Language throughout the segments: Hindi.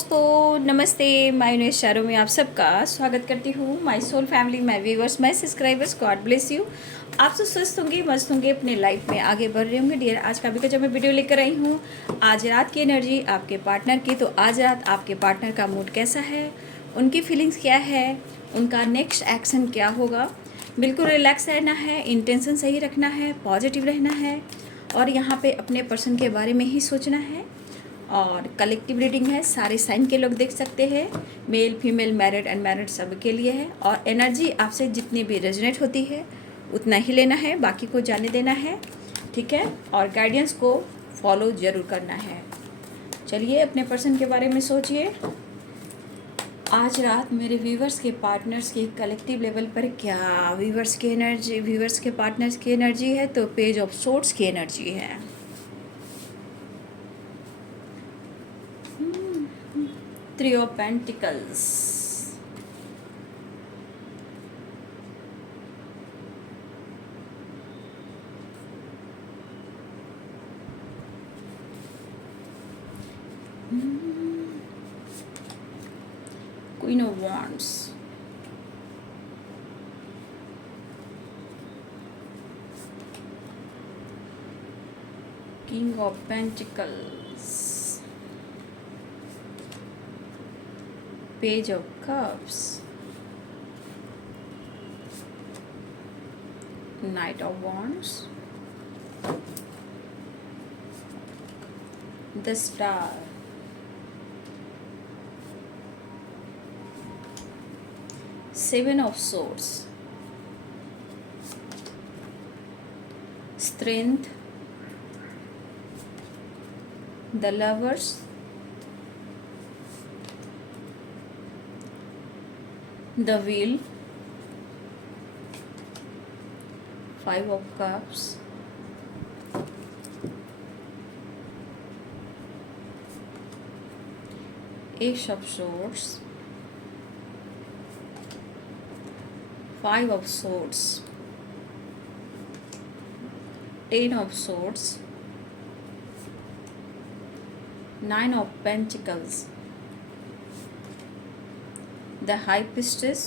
दोस्तों, नमस्ते। मैं इशारों में आप सबका स्वागत करती हूँ। My soul family, my viewers, my subscribers, God bless you. आप सब स्वस्थ होंगे, मस्त होंगे, अपने लाइफ में आगे बढ़ रहे होंगे। डियर, आज का भी जो मैं वीडियो लेकर आई हूँ, आज रात की एनर्जी आपके पार्टनर की। तो आज रात आपके पार्टनर का मूड कैसा है, उनकी फीलिंग्स क्या है, उनका नेक्स्ट एक्शन क्या होगा। बिल्कुल रिलैक्स रहना है, इंटेंशन सही रखना है, पॉजिटिव रहना है और यहाँ पे अपने पर्सन के बारे में ही सोचना है। और कलेक्टिव रीडिंग है, सारे साइन के लोग देख सकते हैं, मेल फीमेल मैरिड अनमैरिड सब के लिए है। और एनर्जी आपसे जितनी भी रेजोनेट होती है उतना ही लेना है, बाकी को जाने देना है, ठीक है। और गाइडेंस को फॉलो ज़रूर करना है। चलिए अपने पर्सन के बारे में सोचिए। आज रात मेरे व्यूवर्स के पार्टनर्स की कलेक्टिव लेवल पर क्या व्यूवर्स की एनर्जी, व्यूवर्स के पार्टनर्स की एनर्जी है। तो पेज ऑफ सोर्ड्स की एनर्जी है। Three of Pentacles, Queen of Wands, King of Pentacles, Page of Cups, Knight of Wands, the Star, Seven of Swords, Strength, the Lovers, the Wheel, Five of Cups, Ace of Swords, Five of Swords, Ten of Swords, Nine of Pentacles, the High Priestess,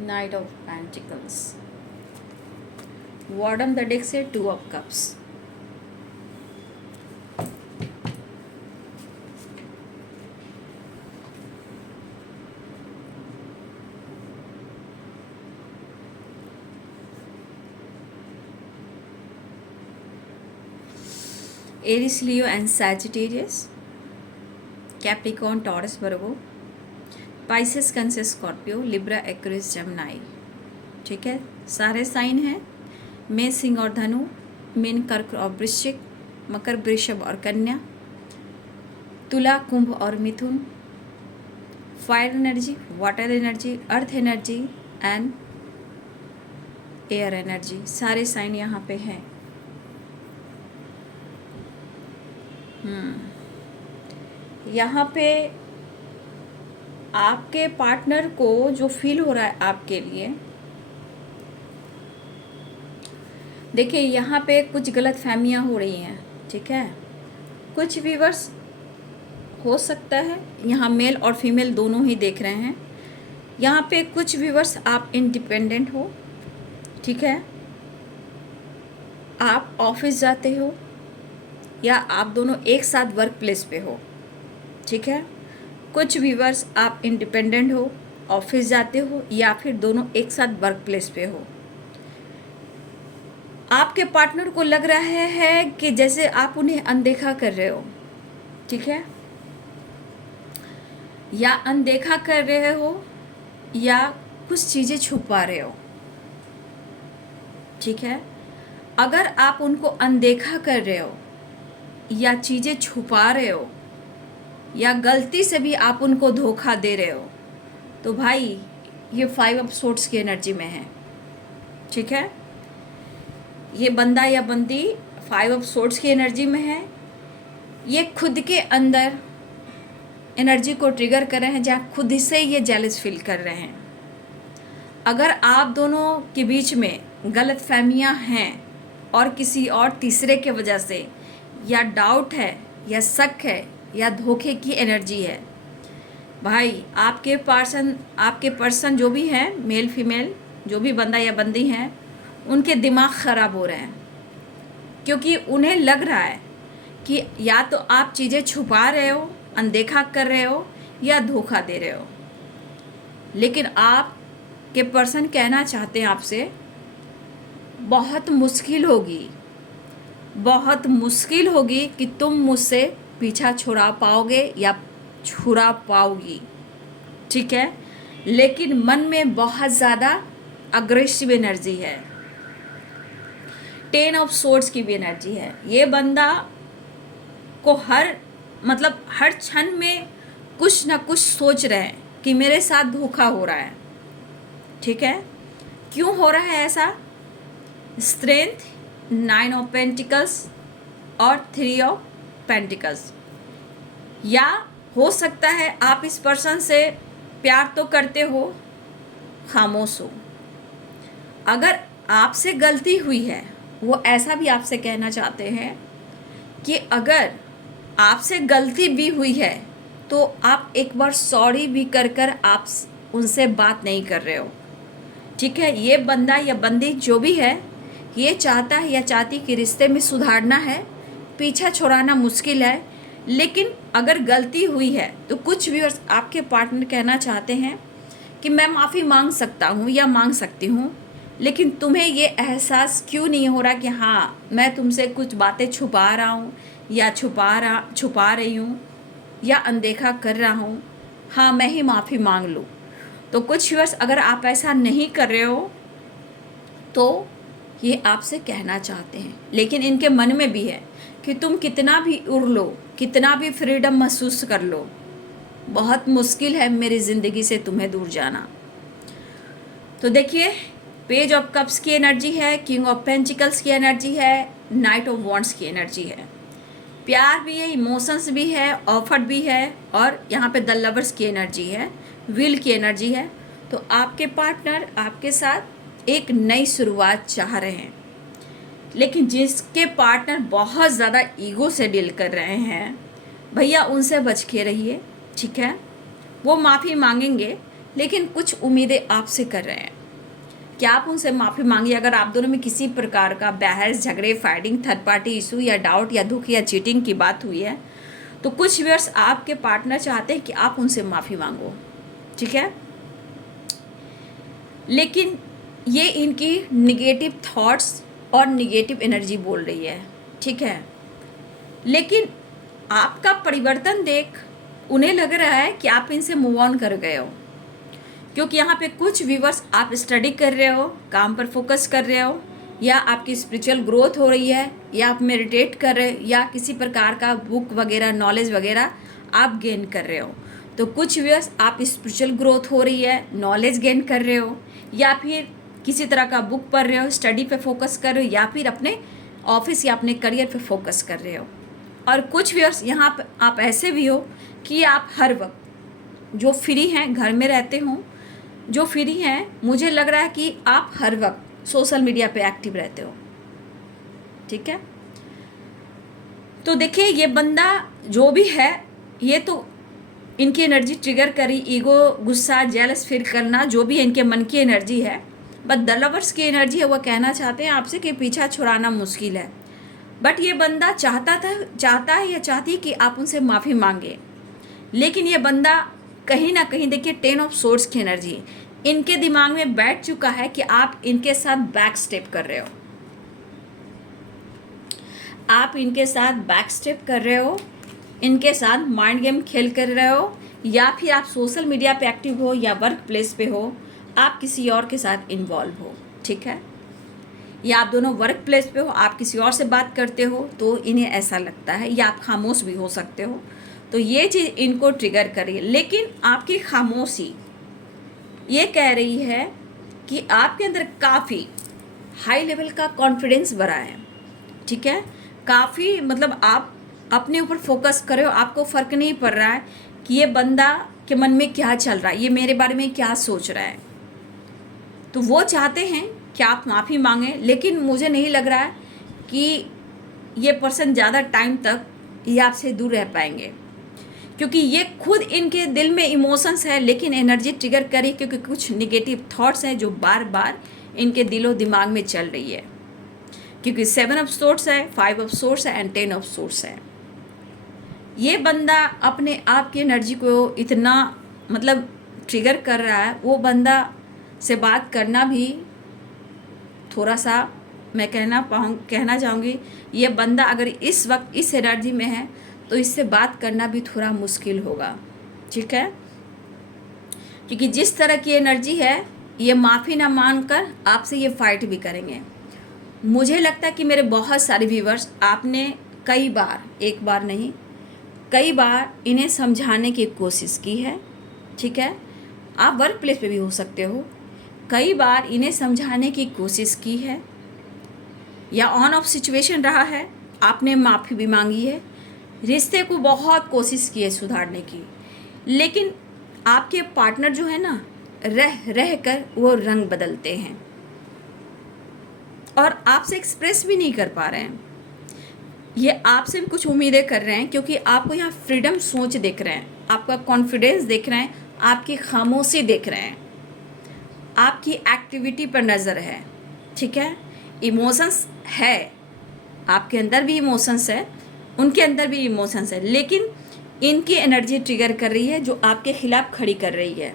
Knight of Pentacles, bottom the deck से Two of Cups। Aries, Leo and Sagittarius, Capricorn, Taurus, Virgo, Pisces, Cancer, Scorpio, Libra, Aquarius, Gemini, ठीक है। सारे साइन हैं। मेष, सिंह और धनु, मीन, कर्क और वृश्चिक, मकर, वृषभ और कन्या, तुला, कुंभ और Mithun, fire energy, water energy, earth energy and air energy, सारे साइन यहाँ पे हैं। यहाँ पे आपके पार्टनर को जो फील हो रहा है आपके लिए, देखिए यहाँ पे कुछ गलत फहमियाँ हो रही हैं, ठीक है। कुछ व्यूअर्स हो सकता है यहाँ मेल और फीमेल दोनों ही देख रहे हैं। यहाँ पे कुछ व्यूअर्स आप इंडिपेंडेंट हो, ठीक है, आप ऑफिस जाते हो या आप दोनों एक साथ वर्क प्लेस पे हो, ठीक है। कुछ व्यूअर्स आप इंडिपेंडेंट हो, ऑफिस जाते हो या फिर दोनों एक साथ वर्क प्लेस पे हो। आपके पार्टनर को लग रहा है कि जैसे आप उन्हें अनदेखा कर रहे हो, ठीक है, या अनदेखा कर रहे हो या कुछ चीज़ें छुपा रहे हो, ठीक है। अगर आप उनको अनदेखा कर रहे हो या चीज़ें छुपा रहे हो या गलती से भी आप उनको धोखा दे रहे हो, तो भाई ये फाइव ऑफ सोर्ड्स की एनर्जी में है, ठीक है। ये बंदा या बंदी फाइव ऑफ सोर्ड्स की एनर्जी में है। ये खुद के अंदर एनर्जी को ट्रिगर कर रहे हैं, जहाँ खुद ही से ये जेलस फील कर रहे हैं। अगर आप दोनों के बीच में गलत फहमियाँ हैं और किसी और तीसरे के वजह से या डाउट है या शक है या धोखे की एनर्जी है। भाई आपके पर्सन जो भी हैं, मेल फीमेल जो भी बंदा या बंदी हैं, उनके दिमाग ख़राब हो रहे हैं, क्योंकि उन्हें लग रहा है कि या तो आप चीज़ें छुपा रहे हो, अनदेखा कर रहे हो, या धोखा दे रहे हो। लेकिन आपके पर्सन कहना चाहते हैं आपसे, बहुत मुश्किल होगी कि तुम मुझसे पीछा छुड़ा पाओगे या छुड़ा पाओगी, ठीक है। लेकिन मन में बहुत ज़्यादा अग्रेसिव एनर्जी है, 10 ऑफ सोर्ड्स की भी एनर्जी है। ये बंदा को हर क्षण में कुछ ना कुछ सोच रहे हैं कि मेरे साथ धोखा हो रहा है, ठीक है। क्यों हो रहा है ऐसा? स्ट्रेंथ, 9 ऑफ पेंटिकल्स और 3 ऑफ पेंटिकल्स। या हो सकता है आप इस पर्सन से प्यार तो करते हो, खामोश हो। अगर आपसे गलती हुई है, वो ऐसा भी आपसे कहना चाहते हैं कि अगर आपसे गलती भी हुई है तो आप एक बार सॉरी भी कर आप उनसे बात नहीं कर रहे हो, ठीक है। ये बंदा या बंदी जो भी है, ये चाहता है या चाहती कि रिश्ते में सुधारना है, पीछा छुड़ाना मुश्किल है। लेकिन अगर गलती हुई है तो कुछ भी आपके पार्टनर कहना चाहते हैं कि मैं माफ़ी मांग सकता हूँ या मांग सकती हूँ, लेकिन तुम्हें ये एहसास क्यों नहीं हो रहा कि हाँ मैं तुमसे कुछ बातें छुपा रहा हूँ या छुपा रही हूँ या अनदेखा कर रहा हूँ, हाँ मैं ही माफ़ी मांग लूँ। तो कुछ व्यूअर्स अगर आप ऐसा नहीं कर रहे हो तो ये आपसे कहना चाहते हैं, लेकिन इनके मन में भी है कि तुम कितना भी उड़ लो, कितना भी फ्रीडम महसूस कर लो, बहुत मुश्किल है मेरी ज़िंदगी से तुम्हें दूर जाना। तो देखिए, पेज ऑफ कप्स की एनर्जी है, किंग ऑफ पेंटिकल्स की एनर्जी है, नाइट ऑफ वॉन्ड्स की एनर्जी है। प्यार भी है, इमोशंस भी है, ऑफर भी है, और यहाँ पे द लवर्स की एनर्जी है, विल की एनर्जी है। तो आपके पार्टनर आपके साथ एक नई शुरुआत चाह रहे हैं, लेकिन जिसके पार्टनर बहुत ज़्यादा ईगो से डील कर रहे हैं, भैया उनसे बच के रहिए, ठीक है। वो माफ़ी मांगेंगे, लेकिन कुछ उम्मीदें आपसे कर रहे हैं कि आप उनसे माफ़ी मांगिए। अगर आप दोनों में किसी प्रकार का बहस, झगड़े, फाइटिंग, थर्ड पार्टी इशू या डाउट या धोखे या चीटिंग की बात हुई है, तो कुछ व्यूअर्स आपके पार्टनर चाहते हैं कि आप उनसे माफ़ी मांगो, ठीक है। लेकिन ये इनकी निगेटिव थॉट्स और निगेटिव एनर्जी बोल रही है, ठीक है। लेकिन आपका परिवर्तन देख उन्हें लग रहा है कि आप इनसे मूव ऑन कर गए हो, क्योंकि यहाँ पे कुछ व्यूवर्स आप स्टडी कर रहे हो, काम पर फोकस कर रहे हो, या आपकी स्पिरिचुअल ग्रोथ हो रही है, या आप मेडिटेट कर रहे हो, या किसी प्रकार का बुक वगैरह, नॉलेज वगैरह आप गेन कर रहे हो। तो कुछ व्यूवर्स आप स्पिरिचुअल ग्रोथ हो रही है, नॉलेज गेन कर रहे हो, या फिर किसी तरह का बुक पढ़ रहे हो, स्टडी पे फोकस कर रहे हो, या फिर अपने ऑफिस या अपने करियर पे फोकस कर रहे हो। और कुछ व्यूअर्स यहाँ पे आप ऐसे भी हो कि आप हर वक्त जो फ्री हैं, घर में रहते हो, जो फ्री हैं, मुझे लग रहा है कि आप हर वक्त सोशल मीडिया पे एक्टिव रहते हो, ठीक है। तो देखिए, ये बंदा जो भी है, ये तो इनकी एनर्जी ट्रिगर करी, ईगो, गुस्सा, जेलस फील करना, जो भी इनके मन की एनर्जी है, बट द लवर्स की एनर्जी है, वह कहना चाहते हैं आपसे कि पीछा छुड़ाना मुश्किल है। बट ये बंदा चाहता है या चाहती है कि आप उनसे माफ़ी मांगे। लेकिन ये बंदा कहीं ना कहीं, देखिए 10 ऑफ सोर्ड्स की एनर्जी इनके दिमाग में बैठ चुका है कि आप इनके साथ बैक स्टेप कर रहे हो, आप इनके साथ बैक स्टेप कर रहे हो, इनके साथ माइंड गेम खेल कर रहे हो, या फिर आप सोशल मीडिया पे एक्टिव हो या वर्क प्लेस पे हो, आप किसी और के साथ इन्वॉल्व हो, ठीक है। या आप दोनों वर्क प्लेस पे हो, आप किसी और से बात करते हो, तो इन्हें ऐसा लगता है, या आप खामोश भी हो सकते हो। तो ये चीज़ इनको ट्रिगर कर रही है। लेकिन आपकी खामोशी ये कह रही है कि आपके अंदर काफ़ी हाई लेवल का कॉन्फिडेंस भरा है, ठीक है। काफ़ी आप अपने ऊपर फोकस कर रहे हो, आपको फ़र्क नहीं पड़ रहा है कि ये बंदा के मन में क्या चल रहा है, ये मेरे बारे में क्या सोच रहा है। तो वो चाहते हैं कि आप माफ़ी मांगें, लेकिन मुझे नहीं लग रहा है कि ये पर्सन ज़्यादा टाइम तक ये आपसे दूर रह पाएंगे, क्योंकि ये खुद इनके दिल में इमोशंस है, लेकिन एनर्जी ट्रिगर करी क्योंकि कुछ निगेटिव थॉट्स हैं जो बार बार इनके दिलो दिमाग में चल रही है, क्योंकि 7 ऑफ सोर्स है, 5 ऑफ सोर्स है एंड 10 ऑफ सोर्स है। ये बंदा अपने आप की एनर्जी को इतना मतलब ट्रिगर कर रहा है, वो बंदा से बात करना भी थोड़ा सा मैं कहना चाहूँगी, ये बंदा अगर इस वक्त इस एनर्जी में है तो इससे बात करना भी थोड़ा मुश्किल होगा, ठीक है, क्योंकि जिस तरह की एनर्जी है ये माफ़ी ना मांगकर आपसे ये फाइट भी करेंगे। मुझे लगता है कि मेरे बहुत सारे व्यूवर्स, आपने कई बार, एक बार नहीं कई बार इन्हें समझाने की कोशिश की है, ठीक है, आप वर्क प्लेस पे भी हो सकते हो, कई बार इन्हें समझाने की कोशिश की है, या ऑन ऑफ सिचुएशन रहा है, आपने माफ़ी भी मांगी है, रिश्ते को बहुत कोशिश की है सुधारने की, लेकिन आपके पार्टनर जो है ना, रह रह कर वो रंग बदलते हैं और आपसे एक्सप्रेस भी नहीं कर पा रहे हैं। ये आपसे भी कुछ उम्मीदें कर रहे हैं, क्योंकि आपको यहाँ फ्रीडम सोच देख रहे हैं, आपका कॉन्फिडेंस देख रहे हैं, आपकी खामोशी देख रहे हैं, आपकी एक्टिविटी पर नज़र है, ठीक है। इमोशंस है, आपके अंदर भी इमोशंस है, उनके अंदर भी इमोशंस है, लेकिन इनकी एनर्जी ट्रिगर कर रही है जो आपके खिलाफ खड़ी कर रही है।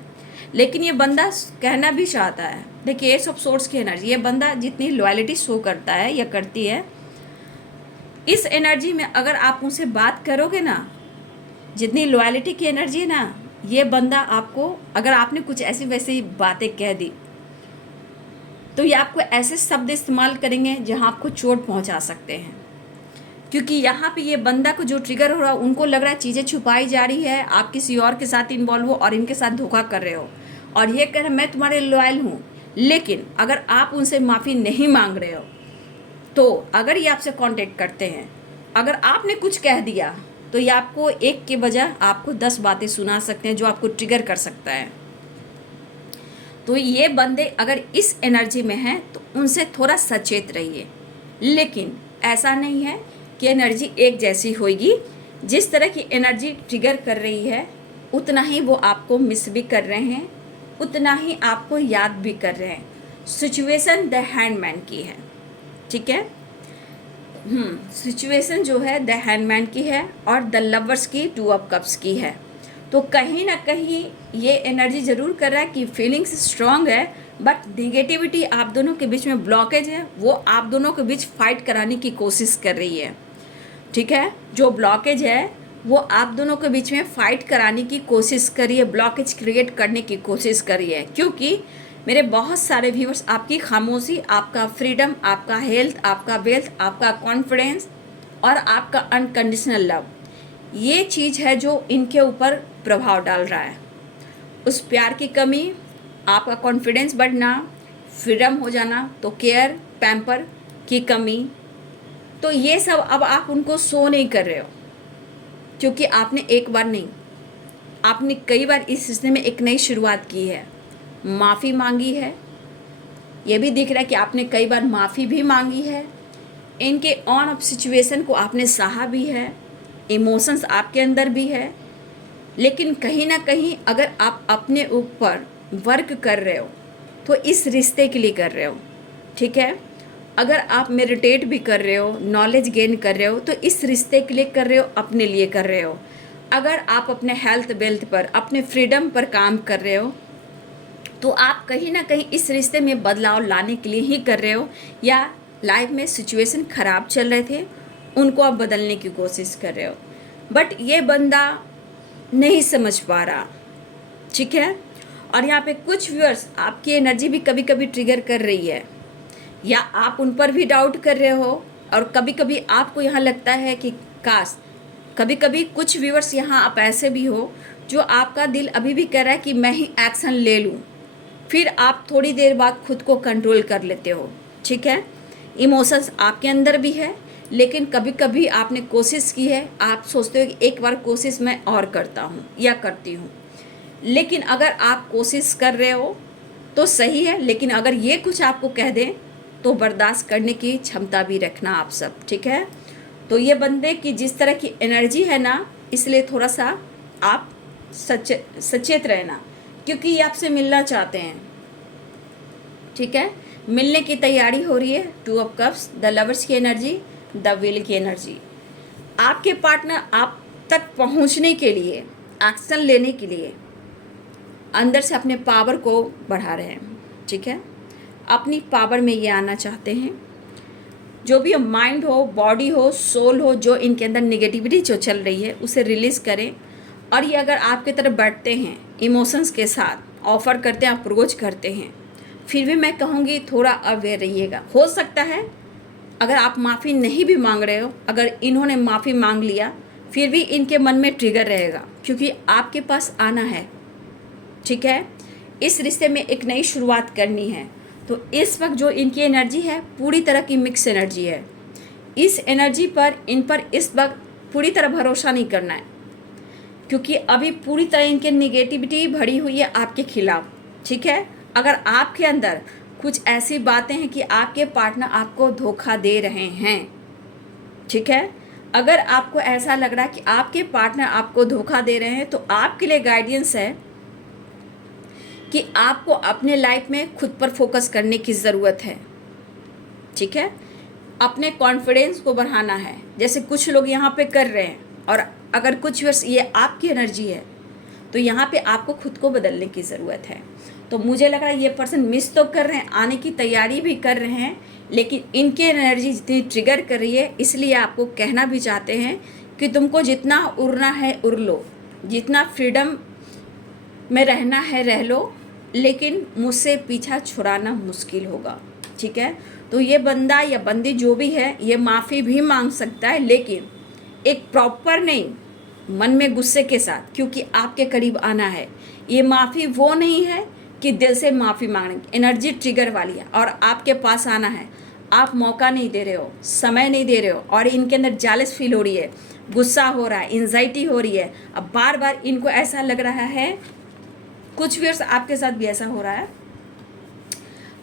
लेकिन ये बंदा कहना भी चाहता है, देखिए एस ऑफ सोर्स की एनर्जी, ये बंदा जितनी लॉयल्टी शो करता है या करती है, इस एनर्जी में अगर आप उनसे बात करोगे ना, जितनी लॉयल्टी की एनर्जी है ना, ये बंदा आपको, अगर आपने कुछ ऐसी वैसी बातें कह दी तो ये आपको ऐसे शब्द इस्तेमाल करेंगे जहां आपको चोट पहुंचा सकते हैं, क्योंकि यहाँ पे ये बंदा को जो ट्रिगर हो रहा है, उनको लग रहा है चीज़ें छुपाई जा रही है, आप किसी और के साथ इन्वॉल्व हो और इनके साथ धोखा कर रहे हो, और ये कह रहे हैं मैं तुम्हारे लॉयल हूँ। लेकिन अगर आप उनसे माफ़ी नहीं मांग रहे हो, तो अगर ये आपसे कांटेक्ट करते हैं, अगर आपने कुछ कह दिया तो ये आपको एक के बजाय आपको 10 बातें सुना सकते हैं जो आपको ट्रिगर कर सकता है। तो ये बंदे अगर इस एनर्जी में हैं तो उनसे थोड़ा सचेत रहिए, लेकिन ऐसा नहीं है कि एनर्जी एक जैसी होगी। जिस तरह की एनर्जी ट्रिगर कर रही है उतना ही वो आपको मिस भी कर रहे हैं, उतना ही आपको याद भी कर रहे हैं। सिचुएशन द हैंडमैन की है, ठीक है, सिचुएशन जो है द हैंडमैन की है और द लवर्स की 2 ऑफ कप्स की है। तो कहीं ना कहीं ये एनर्जी ज़रूर कर रहा है कि फीलिंग्स स्ट्रांग है, बट निगेटिविटी आप दोनों के बीच में ब्लॉकेज है, वो आप दोनों के बीच फाइट कराने की कोशिश कर रही है, ठीक है। जो ब्लॉकेज है वो आप दोनों के बीच में फाइट कराने की कोशिश करिए, ब्लॉकेज क्रिएट करने की कोशिश करिए, क्योंकि मेरे बहुत सारे व्यूअर्स, आपकी खामोशी, आपका फ्रीडम, आपका हेल्थ, आपका वेल्थ, आपका कॉन्फिडेंस और आपका अनकंडीशनल लव, ये चीज़ है जो इनके ऊपर प्रभाव डाल रहा है। उस प्यार की कमी, आपका कॉन्फिडेंस बढ़ना, फ्रीडम हो जाना, तो केयर पैम्पर की कमी, तो ये सब अब आप उनको शो नहीं कर रहे हो, क्योंकि आपने एक बार नहीं, आपने कई बार इस रिश्ते में एक नई शुरुआत की है, माफ़ी मांगी है, ये भी दिख रहा है कि आपने कई बार माफ़ी भी मांगी है, इनके ऑन ऑफ सिचुएशन को आपने सहा भी है, इमोशंस आपके अंदर भी है, लेकिन कहीं ना कहीं अगर आप अपने ऊपर वर्क कर रहे हो तो इस रिश्ते के लिए कर रहे हो, ठीक है। अगर आप मेडिटेट भी कर रहे हो, नॉलेज गेन कर रहे हो, तो इस रिश्ते के लिए कर रहे हो, अपने लिए कर रहे हो। अगर आप अपने हेल्थ वेल्थ पर, अपने फ्रीडम पर काम कर रहे हो, तो आप कहीं ना कहीं इस रिश्ते में बदलाव लाने के लिए ही कर रहे हो, या लाइफ में सिचुएशन ख़राब चल रहे थे उनको आप बदलने की कोशिश कर रहे हो, बट ये बंदा नहीं समझ पा रहा, ठीक है। और यहाँ पे कुछ व्यूअर्स, आपकी एनर्जी भी कभी कभी ट्रिगर कर रही है, या आप उन पर भी डाउट कर रहे हो, और कभी कभी आपको यहाँ लगता है कि काश, कभी कभी कुछ व्यूअर्स यहाँ आप ऐसे भी हो जो आपका दिल अभी भी कह रहा है कि मैं ही एक्शन ले लूँ, फिर आप थोड़ी देर बाद खुद को कंट्रोल कर लेते हो, ठीक है। इमोशंस आपके अंदर भी है, लेकिन कभी कभी आपने कोशिश की है, आप सोचते हो कि एक बार कोशिश मैं और करता हूँ या करती हूँ, लेकिन अगर आप कोशिश कर रहे हो तो सही है, लेकिन अगर ये कुछ आपको कह दें तो बर्दाश्त करने की क्षमता भी रखना आप सब, ठीक है। तो ये बंदे की जिस तरह की एनर्जी है ना, इसलिए थोड़ा सा आप सचेत रहना, क्योंकि ये आपसे मिलना चाहते हैं। ठीक है, मिलने की तैयारी हो रही है। 2 ऑफ कप्स, द लवर्स की एनर्जी, द व्हील की एनर्जी। आपके पार्टनर आप तक पहुंचने के लिए, एक्शन लेने के लिए अंदर से अपने पावर को बढ़ा रहे हैं। ठीक है, अपनी पावर में ये आना चाहते हैं। जो भी माइंड हो, बॉडी हो, सोल हो, जो इनके अंदर निगेटिविटी जो चल रही है उसे रिलीज़ करें। और ये अगर आपकी तरफ बढ़ते हैं इमोशंस के साथ, ऑफ़र करते हैं, अप्रोच करते हैं, फिर भी मैं कहूँगी थोड़ा अवेयर रहिएगा। हो सकता है अगर आप माफ़ी नहीं भी मांग रहे हो, अगर इन्होंने माफ़ी मांग लिया, फिर भी इनके मन में ट्रिगर रहेगा, क्योंकि आपके पास आना है। ठीक है, इस रिश्ते में एक नई शुरुआत करनी है। तो इस वक्त जो इनकी एनर्जी है पूरी तरह की मिक्स एनर्जी है। इस एनर्जी पर, इन पर इस वक्त पूरी तरह भरोसा नहीं करना है, क्योंकि अभी पूरी तरह इनके निगेटिविटी भरी हुई है आपके खिलाफ। ठीक है, अगर आपके अंदर कुछ ऐसी बातें हैं कि आपके पार्टनर आपको धोखा दे रहे हैं, ठीक है, अगर आपको ऐसा लग रहा है कि आपके पार्टनर आपको धोखा दे रहे हैं, तो आपके लिए गाइडेंस है कि आपको अपने लाइफ में खुद पर फोकस करने की ज़रूरत है। ठीक है, अपने कॉन्फिडेंस को बढ़ाना है, जैसे कुछ लोग यहाँ पे कर रहे हैं। और अगर कुछ वर्ष ये आपकी एनर्जी है, तो यहाँ पे आपको खुद को बदलने की ज़रूरत है। तो मुझे लग रहा है ये पर्सन मिस तो कर रहे हैं, आने की तैयारी भी कर रहे हैं, लेकिन इनकी एनर्जी जितनी ट्रिगर कर रही है, इसलिए आपको कहना भी चाहते हैं कि तुमको जितना उड़ना है उड़ लो, जितना फ्रीडम में रहना है रह लो, लेकिन मुझसे पीछा छुड़ाना मुश्किल होगा। ठीक है, तो ये बंदा या बंदी जो भी है, ये माफ़ी भी मांग सकता है, लेकिन एक प्रॉपर नहीं, मन में गुस्से के साथ, क्योंकि आपके करीब आना है। ये माफ़ी वो नहीं है कि दिल से माफ़ी मांगने, एनर्जी ट्रिगर वाली है और आपके पास आना है। आप मौका नहीं दे रहे हो, समय नहीं दे रहे हो, और इनके अंदर जालस फील हो रही है, गुस्सा हो रहा है, एंजाइटी हो रही है। अब बार बार इनको ऐसा लग रहा है, कुछ वर्ष आपके साथ भी ऐसा हो रहा है,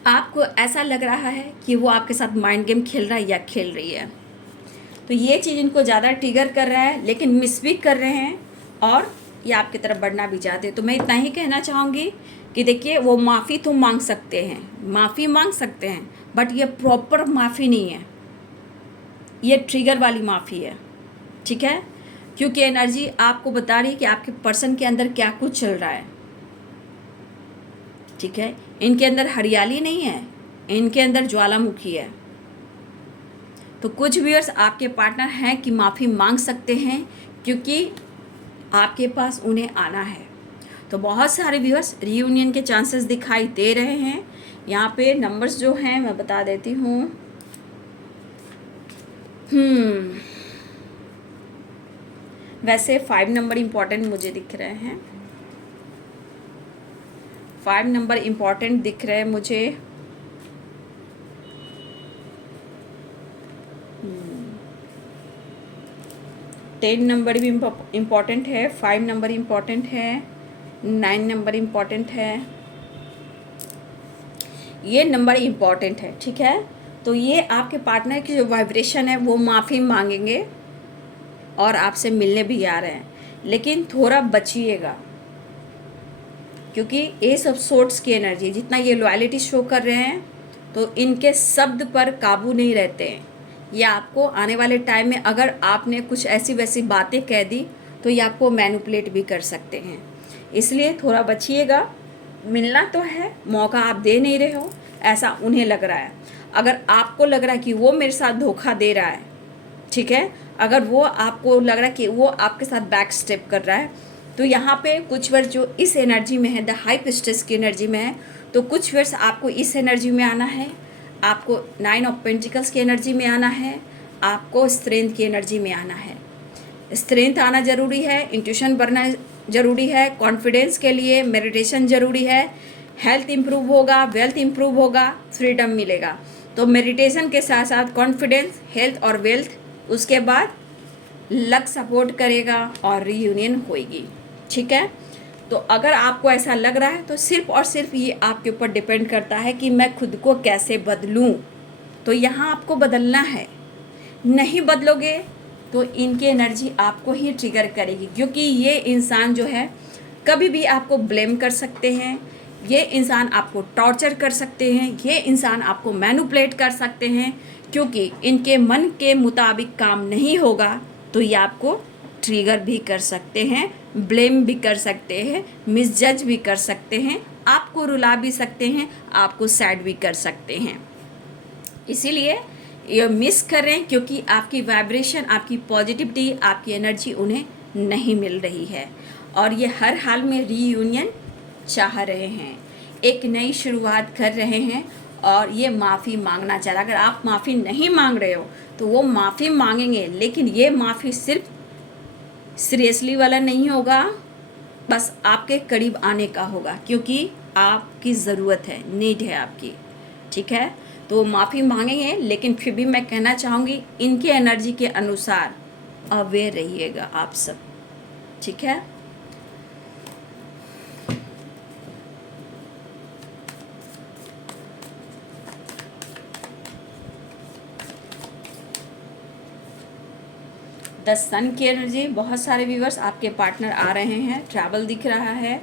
आपको ऐसा लग रहा है कि वो आपके साथ माइंड गेम खेल रहा है या खेल रही है। तो ये चीज़ इनको ज़्यादा ट्रिगर कर रहा है, लेकिन मिस भी कर रहे हैं और ये आपकी तरफ बढ़ना भी चाहते हैं। तो मैं इतना ही कहना चाहूँगी कि देखिए, वो माफ़ी तो मांग सकते हैं, माफ़ी मांग सकते हैं, बट ये प्रॉपर माफ़ी नहीं है, ये ट्रिगर वाली माफ़ी है। ठीक है, क्योंकि एनर्जी आपको बता रही है कि आपके पर्सन के अंदर क्या कुछ चल रहा है। ठीक है, इनके अंदर हरियाली नहीं है, इनके अंदर ज्वालामुखी है। तो कुछ व्यूअर्स आपके पार्टनर हैं कि माफ़ी मांग सकते हैं, क्योंकि आपके पास उन्हें आना है। तो बहुत सारे व्यूअर्स रीयूनियन के चांसेस दिखाई दे रहे हैं। यहाँ पे नंबर्स जो हैं मैं बता देती हूँ। वैसे 5 नंबर इम्पॉर्टेंट मुझे दिख रहे हैं, 5 नंबर इम्पॉर्टेंट दिख रहे हैं मुझे। 10 नंबर भी इम्पॉर्टेंट है, 5 नंबर इम्पॉर्टेंट है, 9 नंबर इम्पॉर्टेंट है, ये नंबर इम्पॉर्टेंट है। ठीक है, तो ये आपके पार्टनर की जो वाइब्रेशन है वो माफ़ी मांगेंगे और आपसे मिलने भी आ रहे हैं, लेकिन थोड़ा बचिएगा, क्योंकि एस ऑफ सोर्ड्स की एनर्जी, जितना ये लॉयल्टी शो कर रहे हैं, तो इनके शब्द पर काबू नहीं रहते हैं। या आपको आने वाले टाइम में अगर आपने कुछ ऐसी वैसी बातें कह दी, तो ये आपको मैनिपुलेट भी कर सकते हैं, इसलिए थोड़ा बचिएगा। मिलना तो है, मौका आप दे नहीं रहे हो, ऐसा उन्हें लग रहा है। अगर आपको लग रहा है कि वो मेरे साथ धोखा दे रहा है, ठीक है, अगर वो आपको लग रहा है कि वो आपके साथ बैक स्टेप कर रहा है, तो यहाँ पे कुछ वर्ष जो इस एनर्जी में है, द हाई पिस्टस की एनर्जी में है, तो कुछ वर्ष आपको इस एनर्जी में आना है, आपको 9 ऑफ पेंटिकल्स की एनर्जी में आना है, आपको स्ट्रेंथ की एनर्जी में आना है। स्ट्रेंथ आना ज़रूरी है, इंट्यूशन बढ़ना ज़रूरी है, कॉन्फिडेंस के लिए मेडिटेशन ज़रूरी है, हेल्थ इंप्रूव होगा, वेल्थ इंप्रूव होगा, फ्रीडम मिलेगा। तो मेडिटेशन के साथ साथ कॉन्फिडेंस, हेल्थ और वेल्थ, उसके बाद लक सपोर्ट करेगा और रीयूनियन होएगी। ठीक है, तो अगर आपको ऐसा लग रहा है, तो सिर्फ और सिर्फ ये आपके ऊपर डिपेंड करता है कि मैं खुद को कैसे बदलूं। तो यहाँ आपको बदलना है, नहीं बदलोगे तो इनकी एनर्जी आपको ही ट्रिगर करेगी, क्योंकि ये इंसान जो है कभी भी आपको ब्लेम कर सकते हैं, ये इंसान आपको टॉर्चर कर सकते हैं, ये इंसान आपको मैनिपुलेट कर सकते हैं, क्योंकि इनके मन के मुताबिक काम नहीं होगा तो ये आपको ट्रिगर भी कर सकते हैं, ब्लेम भी कर सकते हैं, मिसजज भी कर सकते हैं, आपको रुला भी सकते हैं, आपको सैड भी कर सकते हैं। इसीलिए ये मिस कर रहे हैं, क्योंकि आपकी वाइब्रेशन, आपकी पॉजिटिविटी, आपकी एनर्जी उन्हें नहीं मिल रही है, और ये हर हाल में रीयूनियन चाह रहे हैं, एक नई शुरुआत कर रहे हैं, और ये माफ़ी मांगना चाह रहा है। अगर आप माफ़ी नहीं मांग रहे हो तो वो माफ़ी मांगेंगे, लेकिन ये माफ़ी सिर्फ सीरियसली वाला नहीं होगा, बस आपके करीब आने का होगा, क्योंकि आपकी ज़रूरत है, नीड है आपकी, ठीक है। तो माफ़ी मांगेंगे, लेकिन फिर भी मैं कहना चाहूँगी इनके एनर्जी के अनुसार अवेयर रहिएगा आप सब, ठीक है। द सन की एनर्जी, बहुत सारे व्यूवर्स आपके पार्टनर आ रहे हैं, ट्रैवल दिख रहा है,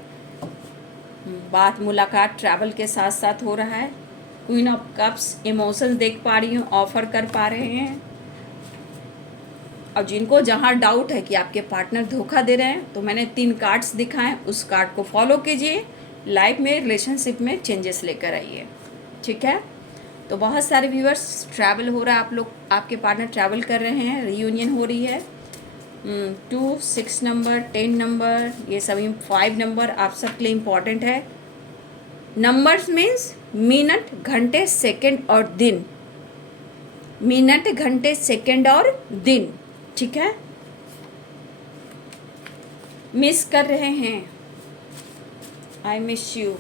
बात मुलाकात ट्रैवल के साथ साथ हो रहा है। क्वीन ऑफ कप्स, इमोशंस देख पा रही हूँ, ऑफर कर पा रहे हैं। और जिनको जहाँ डाउट है कि आपके पार्टनर धोखा दे रहे हैं, तो मैंने 3 कार्ड्स दिखाएं, उस कार्ड को फॉलो कीजिए, लाइफ में, रिलेशनशिप में चेंजेस लेकर आइए, ठीक है। तो बहुत सारे व्यूअर्स ट्रैवल हो रहा है, आप लोग, आपके पार्टनर ट्रैवल कर रहे हैं, रीयूनियन हो रही है। 2, 6 नंबर, 10 नंबर, ये सभी 5 नंबर आप सबके लिए इम्पॉर्टेंट है। नंबर्स मीन्स मिनट, घंटे, सेकंड और दिन, मिनट, घंटे, सेकंड और दिन, ठीक है। मिस कर रहे हैं, आई miss you,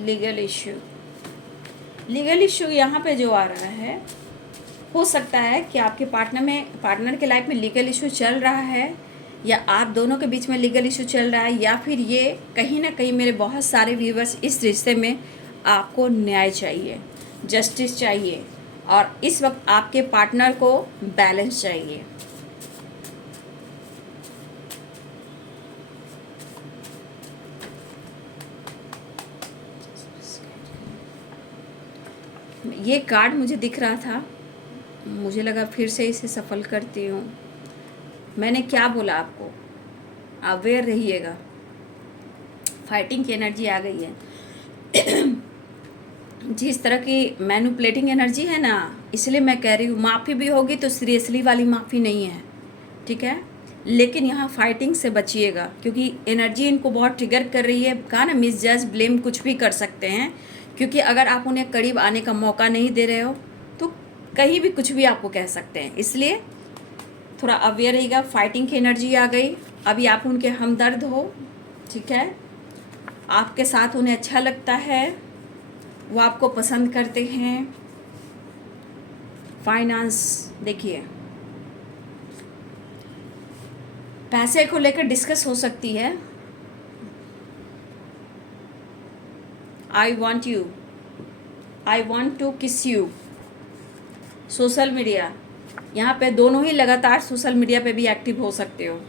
legal issue, legal issue यहाँ पे जो आ रहा है, हो सकता है कि आपके पार्टनर के लाइफ में लीगल इशू चल रहा है, या आप दोनों के बीच में लीगल इशू चल रहा है, या फिर ये कहीं ना कहीं, मेरे बहुत सारे व्यूवर्स, इस रिश्ते में आपको न्याय चाहिए, जस्टिस चाहिए, और इस वक्त आपके पार्टनर को बैलेंस चाहिए। ये कार्ड मुझे दिख रहा था, मुझे लगा फिर से इसे सफल करती हूँ। मैंने क्या बोला आपको, अवेयर रहिएगा, फाइटिंग की एनर्जी आ गई है। जिस तरह की मैनिपुलेटिंग एनर्जी है ना, इसलिए मैं कह रही हूँ माफ़ी भी होगी तो सीरियसली वाली माफ़ी नहीं है, ठीक है। लेकिन यहाँ फाइटिंग से बचिएगा, क्योंकि एनर्जी इनको बहुत ट्रिगर कर रही है। कहा ना, मिसजज, ब्लेम कुछ भी कर सकते हैं, क्योंकि अगर आप उन्हें करीब आने का मौका नहीं दे रहे हो तो कहीं भी कुछ भी आपको कह सकते हैं। इसलिए थोड़ा अवेयर रहिएगा। फाइटिंग की एनर्जी आ गई, अभी आप उनके हमदर्द हो, ठीक है, आपके साथ उन्हें अच्छा लगता है, वो आपको पसंद करते हैं। फाइनेंस देखिए, पैसे को लेकर डिस्कस हो सकती है। I want you, I want to kiss you. Social media, यहाँ पे दोनों ही लगातार सोशल मीडिया पे भी एक्टिव हो सकते हो।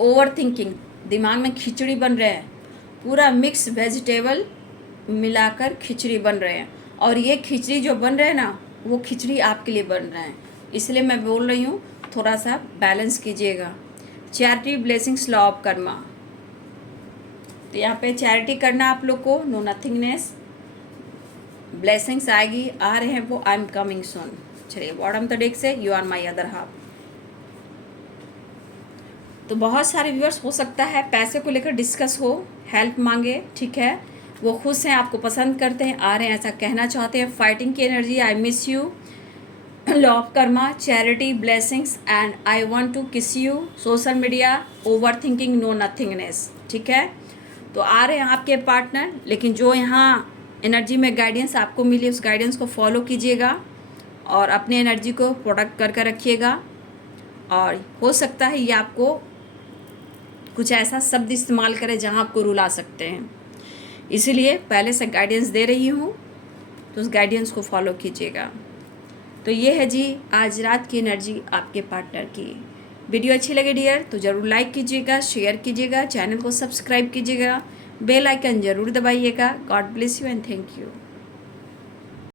ओवर थिंकिंग, दिमाग में खिचड़ी बन रहे हैं, पूरा मिक्स वेजिटेबल मिलाकर खिचड़ी बन रहे हैं, और ये खिचड़ी जो बन रहे हैं ना, वो खिचड़ी आपके लिए बन रहे हैं। इसलिए मैं बोल रही हूँ थोड़ा सा बैलेंस कीजिएगा। Charity, blessings, law of Karma, तो यहाँ पे चैरिटी करना आप लोग को, नो नथिंगनेस, ब्लेसिंग्स आएगी, आ रहे हैं वो, आई एम कमिंग सून। चलिए, बॉटम द डेक से, you are my other half. तो बहुत सारे व्यूअर्स, हो सकता है पैसे को लेकर डिस्कस हो, हेल्प मांगे, ठीक है, वो खुश हैं, आपको पसंद करते हैं, आ रहे हैं, ऐसा कहना चाहते हैं। फाइटिंग की energy, I miss you, law of karma, charity, blessings and I want to kiss you. Social media, over thinking, no nothingness, ठीक है। तो आ रहे हैं आपके पार्टनर, लेकिन जो यहाँ एनर्जी में गाइडेंस आपको मिली, उस गाइडेंस को फॉलो कीजिएगा और अपने एनर्जी को प्रोटेक्ट करके रखिएगा। और हो सकता है ये आपको कुछ ऐसा शब्द इस्तेमाल करें जहाँ आपको रुला सकते हैं। इसीलिए पहले से गाइडेंस दे रही हूँ, तो उस गाइडेंस को फॉलो कीजिएगा। तो ये है जी आज रात की एनर्जी आपके पार्टनर की। वीडियो अच्छी लगे डियर तो ज़रूर लाइक कीजिएगा, शेयर कीजिएगा, चैनल को सब्सक्राइब कीजिएगा, बेल आइकन ज़रूर दबाइएगा। God bless you and thank you.